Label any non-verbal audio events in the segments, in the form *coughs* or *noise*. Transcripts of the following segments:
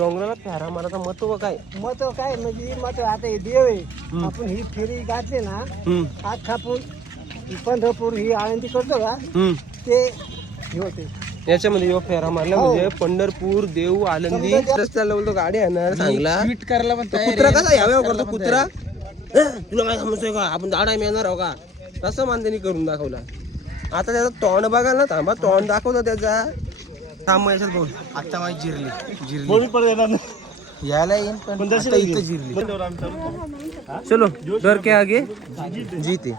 डोंगराला फेरा मारायचा महत्त्व काय? मत काय? म्हणजे मत आता हे देव आहे. आपण ही फेरी घातली ना हम्म, आज आपण पंढरपूर ही आळंदी करतो का? हम्म. ते हे होते. याच्यामध्ये यो फेरा मारला हो. म्हणजे पंढरपूर देव आळंदी. समजा त्या- रस्त्याला बोलतो गाडी येणार चांगला ट्विट करायला पण कुत्रा. कसा करायला करतो? कुत्रा? तयार "ए, तुला काय समजतोय का? आपण झाडा येणार आहो का? तसं मानतेनी करून दाखवला. आता त्याचा तोंड बघाल ना थांबा तोंड दाखवतो त्याचा. थांब याच्यात बोल आहे. आता माझी जिरली जिरली. यायला येईन पण आता इथं जिरली. चलो डर के आगे. जीते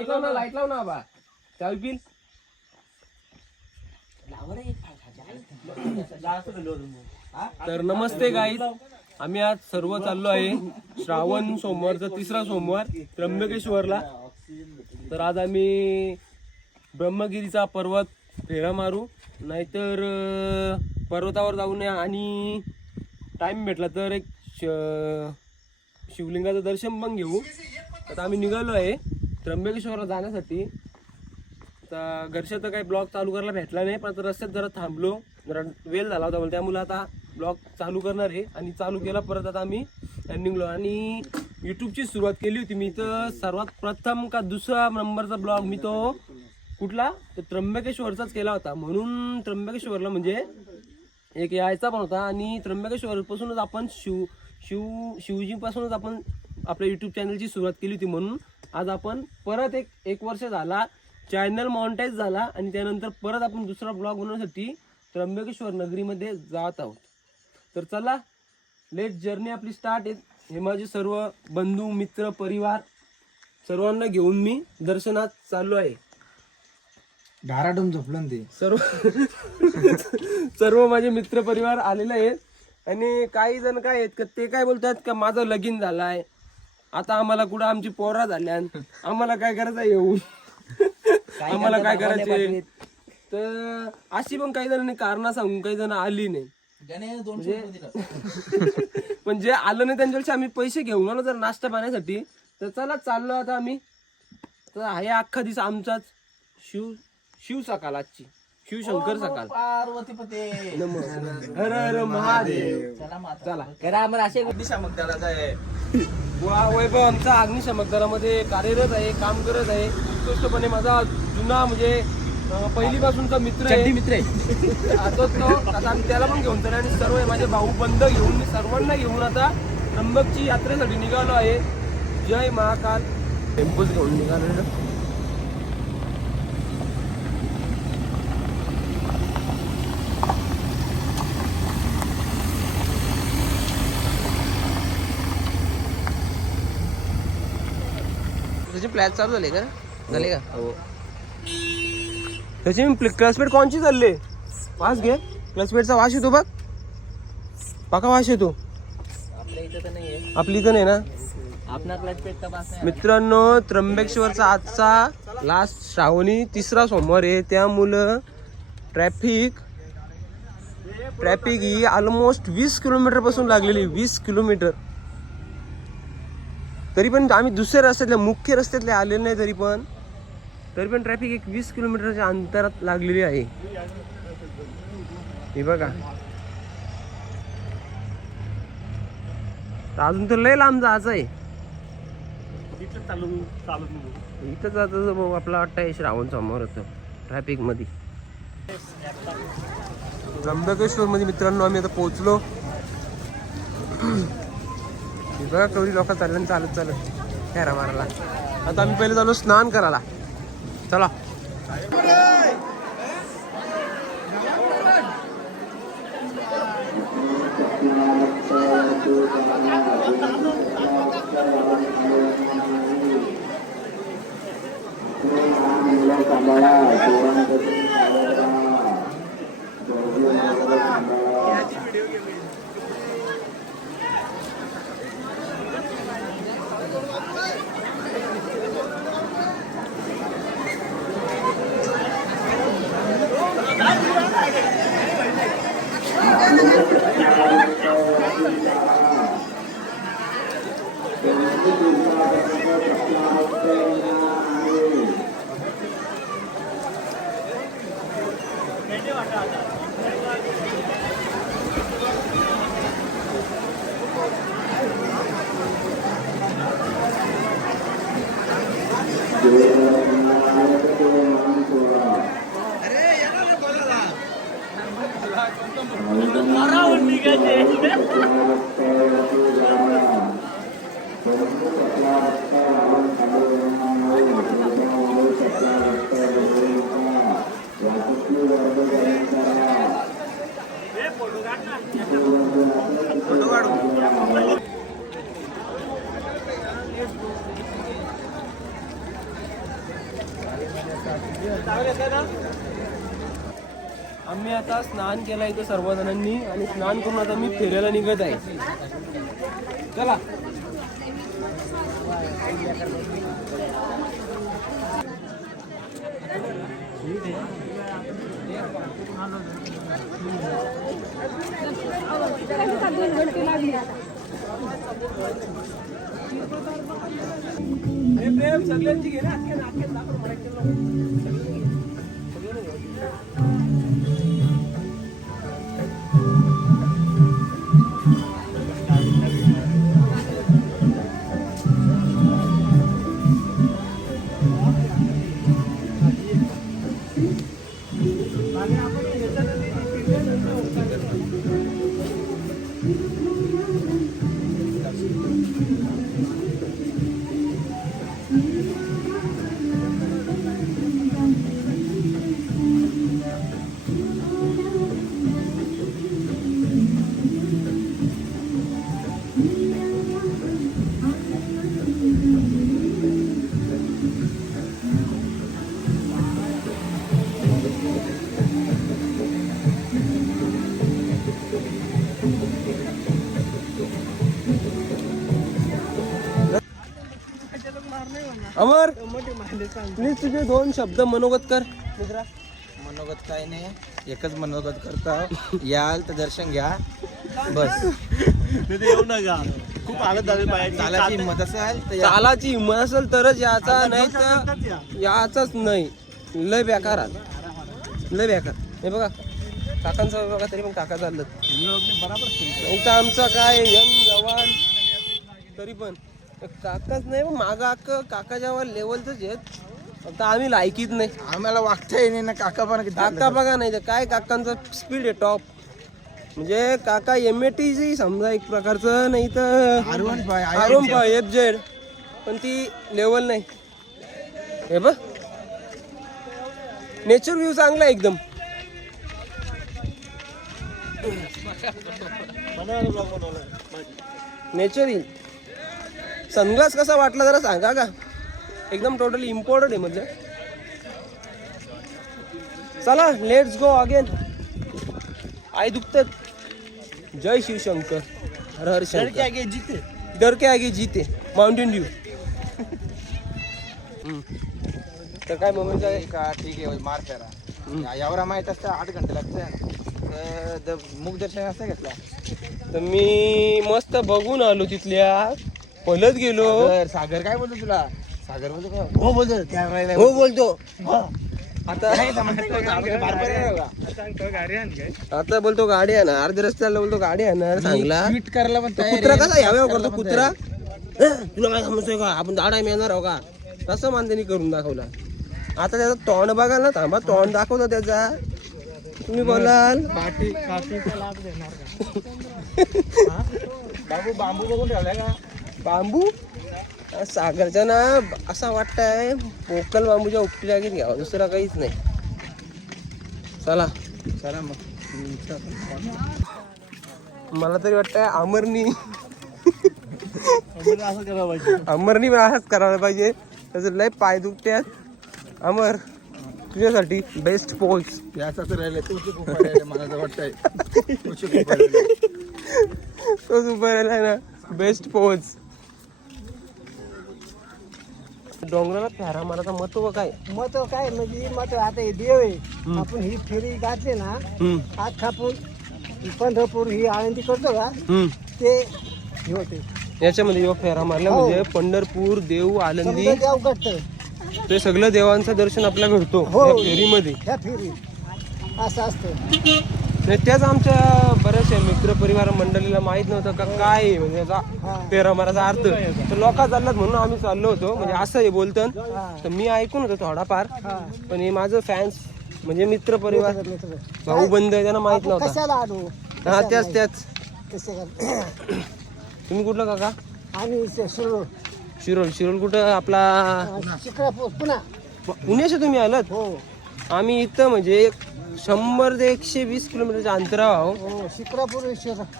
लाइट लाव ना लाइट लाव ना बा चावी पिल तर नमस्ते गाईज आम्ही आज सर्व चाललो आहे श्रावण सोमवारचा तिसरा सोमवार त्र्यंबकेश्वरला. तर आज आम्ही ब्रह्मगिरीचा पर्वत फेरा मारू. नाहीतर पर्वतावर जाऊन या आणि टाईम भेटला तर एक श- शिवलिंगाचं दर्शन पण घेऊ. तर आम्ही निघालो आहे. त्र्यंबकेश्वरला जाण्यासाठी तर घरच्या तर काही ब्लॉग चालू करायला भेटला नाही पण आता रस्त्यात जरा थांबलो. जरा वेळ झाला होता मला त्यामुळे आता ब्लॉग चालू करणार आहे. आणि चालू केला परत आता आम्ही निघलो आणि यूट्यूबची सुरुवात केली होती मी तर सर्वात प्रथम का दुसरा नंबरचा ब्लॉग मी तो कुठला? तर त्र्यंबकेश्वरचाच केला होता. म्हणून त्र्यंबकेश्वरला म्हणजे एक यायचा पण होता. आणि त्र्यंबकेश्वरपासूनच आपण शिव शिव शिवजीपासूनच आपण आपल्या यूट्यूब चॅनलची सुरुवात केली होती म्हणून. आज आपण परत एक एक वर्ष झाला चॅनल मॉनिटाईज झाला आणि त्यानंतर परत आपण दुसरा ब्लॉग बनवण्यासाठी त्र्यंबकेश्वर नगरीमध्ये जात आहोत. तर चला लेट जर्नी आपली स्टार्ट आहे हे माझे सर्व बंधू मित्र परिवार सर्वांना घेऊन मी दर्शनात चाललो आहे. धाराडून झोपलं ते. सर्व सर्व माझे मित्र परिवार आलेले आहेत. आणि काही जण काय आहेत का ते काय बोलतात का माझं लगीन झालाय. आता आम्हाला कुठं आमची पोरा झाल्या आम्हाला काय करायचं येऊन? आम्हाला काय करायचे? तर अशी पण काही जणांनी कारण सांगून काही जण आली नाही. म्हणजे *laughs* पण जे आलं नाही त्यांच्यापेक्षा आम्ही पैसे घेऊन आलो जर नाश्ता पाण्यासाठी. तर चला चाललो आता आम्ही. तर आहे अख्खा दिवस आमचाच शिव शिव सकाळ आजची. शिवशंकर सकाळ. पार्वती पते. नमो हर हर महादेव. चला करा आम्हाला असे वा वैभव आमचा अग्निशमक दलामध्ये कार्यरत आहे काम करत आहे. उत्कृष्टपणे माझा जुना म्हणजे पहिलीपासूनचा मित्र आहे. मित्र आहे. आता तो आता आम्ही त्याला पण घेऊन तर आणि सर्व माझे भाऊ बंद घेऊन मी सर्वांना घेऊन आता त्र्यंबकची यात्रेसाठी निघालो आहे. जय महाकाल. टेम्पल घेऊन निघालो त्याचे प्लॅन चालू झाले का? झाले का? हो. त्याची मी क्लासमेट कोणची चालले? वास घे. क्लासमेटचा वास येतो बघ. पाका वास येतो. आपली इथं नाही ना? मित्रांनो त्र्यंबकेश्वरचा आजचा लास्ट श्रावणी तिसरा सोमवार आहे. त्यामुळं ट्रॅफिक ट्रॅफिक ही ऑलमोस्ट वीस किलोमीटरपासून लागलेली वीस किलोमीटर तरी पण आम्ही दुसऱ्या रस्त्यातल्या मुख्य रस्त्यातले आलेले नाही तरी पण तरी पण ट्रॅफिक एक वीस किलोमीटरच्या अंतरात लागलेली आहे. हे बघा. अजून तर लय लांब जायचं आहे. इथं जातं भाऊ आपला वाटतं श्रावण समोर होतं ट्रॅफिकमध्ये त्र्यंबकेश्वर मध्ये मित्रांनो आम्ही आता पोहोचलो. बघा कवरी लोक चाललं चालत चालत. फेरा मारायला. आता आम्ही पहिले चालू स्नान करायला. चला. Thank you. स्नान केलं इथं सर्वजणांनी आणि स्नान करून आता मी फिरायला निघत आहे. चला. सगळ्यांची घे ना प्लीज तुझे दोन शब्द मनोगत कर मित्रा. मनोगत काय नाही. एकच मनोगत करता. याल तर दर्शन घ्या. बस. येऊ नका. खूप झाली चालायची हिंमत असेल तर या. चालाची हिंमत असेल तरच याचा नाही तर याचाच नाही. लय बेकार आला. लय बेकार. हे बघा. काकांचं बघा तरी पण काका चाललं नाही तर आमचा काय यंग जवान. तरी पण. काकाच नाही मागं अक्क काका जेव्हा लेवलच आहेत. फक्त आम्ही लायकीत नाही. आम्हाला वागता येणे ना काका पण काका बघा नाही तर काय काकांचा स्पीड आहे टॉप म्हणजे काका एम ए टी समजा एक प्रकारचं नाही तर आरवण पाय आरोम एफ जेड पण ती लेवल नाही. हे बघ. नेचर व्ह्यू चांगला आहे एकदम. नेचर इन सनग्लास कसा वाटला जरा सांगा का? एकदम टोटली इम्पॉर्टंट आहे म्हणजे. चला लेट्स गो अगेन आई दुखतात जय शिवशंकर. हर हर शंकर. जिथे डर के आगे जीते. *laughs* माउंटेन ड्यू तर काय मोमेंट आहे का ठीक आहे मार फेरा. या- यावर माहीत असतं आठ घंटे लागतं. तर मुख दर्शन असं घेतला. तर मी मस्त बघून आलो तिथल्या. पलत गेलो. सागर सागर काय बोलतो तुला? सागर बोलतो का हो बोलतो. त्या वेळेला हो बोलतो. आता नाही समजतं का? आमच्या बारबारी आहे? बघा. आता बोलतो गाडी आणणार अर्ध्या रस्त्याला बोलतो गाडी आणणार चांगला ट्विट करायला पण तो तयार कुत्रा आहे. कसा याव्या करायला करतो पण कुत्रा? आहे. "अं, तुला काय समजतोय का? आपण दाडा येणार आहो का? तसं मानतेनी करून दाखवला. आता त्याचा तोंड बघाल ना. थांबा तोंड दाखवतो त्याचा. तुम्ही बोलाल. पाठी पाठीचा लाभ देणार का? *laughs* बाबू बांबू बघून ठेवलाय का? बांबू? सागरच्या ना असा वाटतंय पोकल बांबूच्या उपटी जागेत घ्यावा दुसरा काहीच नाही. चला. चला मग. मला तरी वाटतंय अमरनी अमरनी असंच करायला पाहिजे. त्याचं लय पाय दुखत्यात अमर तुझ्यासाठी बेस्ट पोच याचा तर राहिले मला तर वाटतंय. तोच. तोच उभा राहिलाय ना. बेस्ट पोच डोंगराला फेरा मारायचा महत्त्व काय? मत काय? म्हणजे मत आता हे देव आहे. आपण ही फेरी घातली ना हम्म, आज आपण पंढरपूर ही आळंदी करतो का? हम्म. ते हे होते. याच्यामध्ये यो फेरा मारला हो. म्हणजे पंढरपूर देव आनंदी समजा देव घडतं ते सगळं देवांचं दर्शन आपल्याला घडतो हो. या फेरीमध्ये. ह्या फेरी. असं असतं. नाही त्याच आमच्या बऱ्याचशा मित्र परिवार मंडळीला माहीत नव्हतं का काय आहे म्हणजे याचा हा. फेरा मारायचा अर्थ. तर लोक चाललात म्हणून आम्ही चाललो होतो म्हणजे असं आहे बोलतं हा. तर मी ऐकून होतो थोडाफार हा. पण हे माझं फॅन्स म्हणजे मित्र परिवार. भाऊ बंद आहे, त्यांना माहीत नव्हता. कशाला आलो हा त्याच त्याच. *coughs* तुम्ही कुठलं काका? आम्ही इथे सुरू शिरोल शिरोल कुठं? आपला पुन्हा पुण्याचे तुम्ही आलात? हो. आम्ही इथं म्हणजे एक शंभर ते एकशे वीस किलोमीटरच्या अंतरावर आहो. हो शिक्रापूर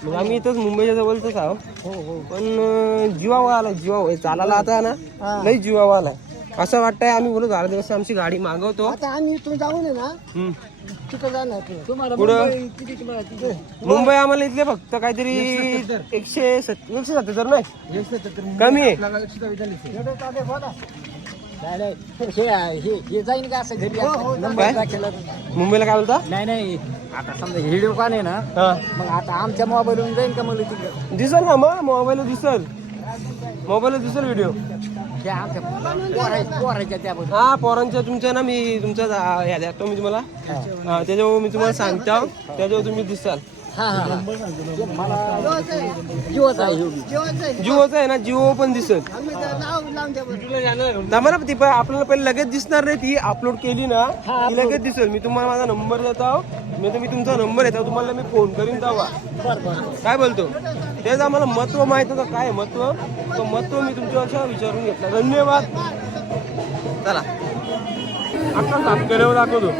मग आम्ही इथंच मुंबईच्या जवळच आहो. हो हो. पण अं, जीवावर आलाय जीवावर. चालायला आता ना हा. लई जीवावर आलाय. असं वाटतंय आम्ही बोलू दहा दिवस आमची गाडी मागवतो. आता आम्ही इथून जाऊन आहे ना हम्म. तिथं जाणार पुढं? मुंबई आम्हाला इथले फक्त काहीतरी एकशे सत- एकशे सत्याहत्तर नाही? कमी आहे. एवढं चालेल बोला. हे जाईन का असं घरी? हो, हो, नंबर टाकेला मुंबईला काय बोलता? नाही नाही आता समजा व्हिडिओ कॉल आहे ना हा. मग आता आमच्या मोबाईलवरून जाईन का मला तिकडं? दिसल ना मग मोबाईल दिसल. मोबाईल दिसल व्हिडिओ. त्या आमच्या पोराय- पोरायच्या त्याबद्दल हा पोरांच्या तुमच्या ना मी तुमच्या जा- ह्या द्या मी तुम्हाला. हा. त्याच्यावर मी तुम्हाला सांगतो. त्याच्यावर तुम्ही दिसाल. हा हा आहे. जिओचं आहे. ना जिओ पण बरं. आम्हाला ती पण आपल्याला पहिले लगेच दिसणार नाही ती अपलोड केली ना ती लगेच दिसेल. मी तुम्हाला माझा नंबर देतो. मी मी तुमचा नंबर येतो तुम्हाला मी फोन करीन तेव्हा. काय बोलतो? तेच आम्हाला महत्त्व माहीत होतं. काय महत्त्व? तो महत्त्व मी तुमच्यावर विचारून घेतला. धन्यवाद. चला. आता केल्यावर दाखवतो.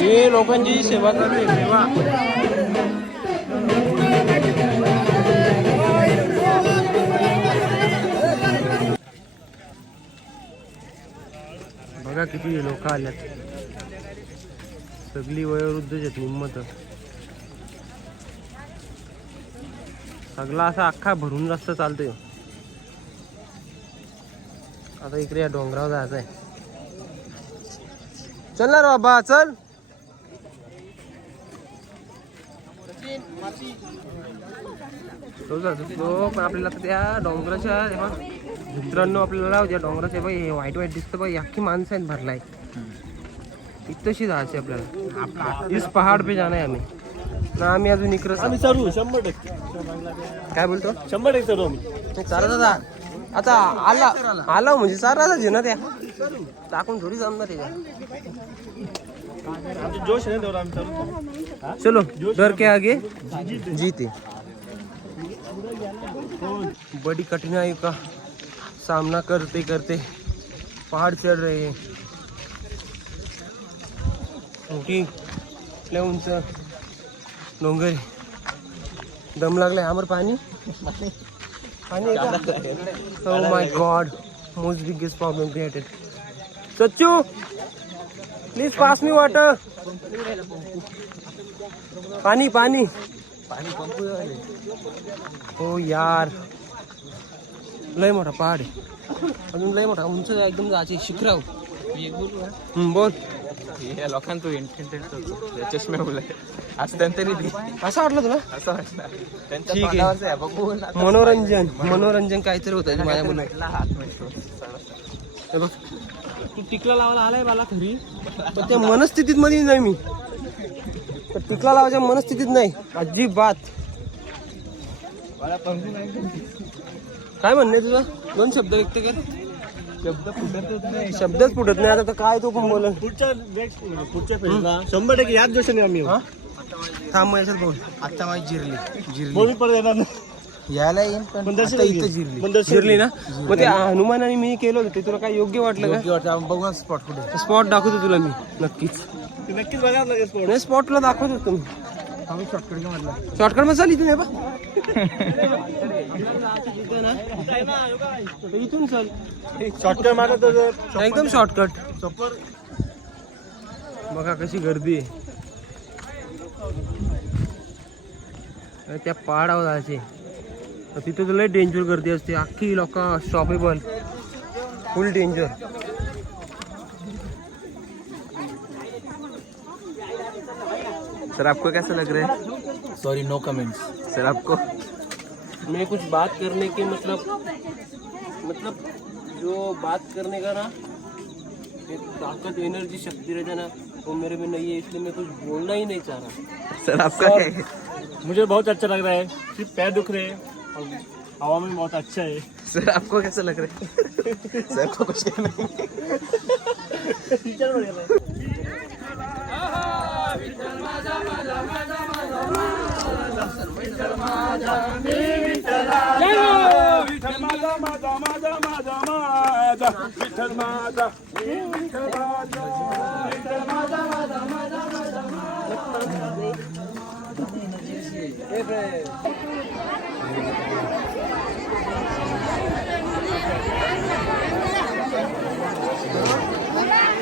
हे लोकांची सेवा चालू आहे सेवा. बघा किती लोक आल्यात. सगळी वयोवृद्धच आहेत निम्मत सगळा असा अख्खा भरून रस्ता चालतोय. आता इकडे या डोंगरावर जायचं आहे चल ना रे बाबा चल. तो जातो. तो पण आपल्याला त्या डोंगराच्या हे बघ, मित्रांनो आपल्याला त्या डोंगराच्या बघ हे वाईट वाईट दिसतं बघ ही अख्खी माणसं आहेत भरलाय. इथशी जायचे आपल्याला. इस पहाड पे जाणार आहे आम्ही. ना आम्ही अजून इकडं आम्ही सर्व शंभर टक्के. काय बोलतो? शंभर टक्के सर्व आम्ही. चारा दादा आता आला आला म्हणजे चारा दादा ना त्या. टाकून थोडी जमणार आमचे जोश आहे चलो डर के आगे जीते। बड़ी कठिनाई का सामना करते करते पहाड़ चढ़ रहे हैं। मोठी उंच डोंगर दम लागलाय आमर पाणी पाणी ओ my God most biggest problem created Sachchu please pass me water पाणी पाणी. हो यार. लय मोठा पहाड आहे. अजून लय मोठा उंच एकदम जायचे शिखराव हम्म, बोल. या लोकांना तो इंटेंटेड चष्मे उलय असं त्यांनी असं वाटलं तुला? असं वाटलं. ठीक आहे. मनोरंजन. मनोरंजन काहीतरी होतं माझ्या मुलं भेटला हात मिळतो. बघ. तू टिकला लावायला आलाय मला खरी पण त्या मनस्थितीत मध्ये नाही मी. तर टिकला लावायच्या मनस्थितीत नाही. अजिबात. काय म्हणणे तुझं? दोन शब्द व्यक्त कर. शब्द फुटतच नाही शब्दच फुटत नाही. आता तर काय तू पण बोल पुढच्या पुढच्या शंभर टक्के याच जोशाने आम्ही. हा? थांब याच्यात बोल. आता माझी जिरली. जिरली. परत येणार नाही. यायला येईन पण पण दर्शन आता इथं घेऊ. जिरली. पण दर्शन जिरली ना? मग ते हनुमानाने मी केलं होतं ते तुला काय योग्य वाटलं योग्य वाटतं आपण बघू स्पॉट कुठे का स्पॉट दाखवतो तुला मी नक्कीच. ते नक्कीच बघायला लागेल sport. नाही स्पॉट तुला दाखवतो तुम्ही आम्ही शॉर्टकट म्हटलं शॉर्टकटमध्ये चाल इथून हे बा इथून चल. शॉर्टकट मारलं तर एकदम शॉर्टकट बघा कशी गर्दी आहे. अरे त्या पहाडावर जायचे. तिथे तर लय डेंजर गर्दी असते अख्खी लोक स्टॉपेबल फुल डेंजर सर आपको कैसा लग रहा है? सॉरी नो कमेंट्स सर आपको? मैं कुछ बात करने के मतलब मतलब जो बात करने का ना एक ताकत एनर्जी शक्ति रहता है ना वो मेरे में नहीं है इसलिए मैं कुछ बोलना ही नहीं चाह रहा। सर आपका है? मुझे बहुत अच्छा लग रहा है सिर्फ़ पैर दुख रहे हैं। हवा में बहुत अच्छा है। सर आपको कैसा लग रहा है? *laughs* सर को कुछ नहीं Thank you.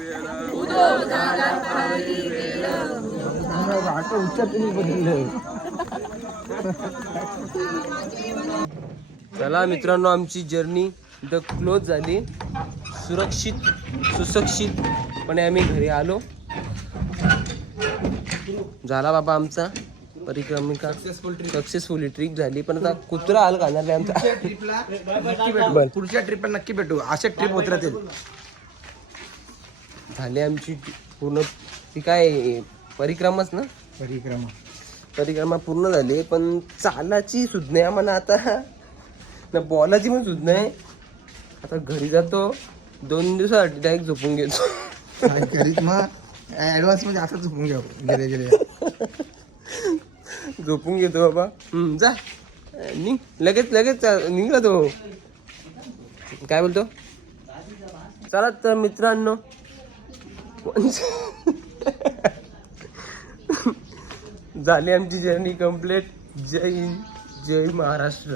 आता बदललं चला मित्रांनो आमची जर्नी इथं क्लोज झाली. सुरक्षित सुसक्षितपणे आम्ही घरी आलो. झाला बाबा आमचा परिक्रमिका सक्सेसफुली ट्रिप झाली. पण आता कुत्रा हाल घालणार नाही आमचा. पुढच्या ट्रिपला नक्की भेटू. अशा ट्रिप होत राहतील झाली आमची पूर्ण ती काय परिक्रमाच ना? परिक्रमा. परिक्रमा पूर्ण झाली पण चालाची सुध नाही आम्हाला आता. ना बॉलाची पण सुध नाही आता घरी जातो दोन दिवसासाठी डायरेक्ट झोपून घेतो. काय करीत मग ऍडव्हान्समध्ये असं झोपून घ्या गेले गेले झोपून घेतो बाबा. हम्म, जा. निघ. लगेच लगेच चा- निघला तो. काय बोलतो? चला तर मित्रांनो *laughs* झाली आमची जर्नी कंप्लीट जय हिंद जय महाराष्ट्र.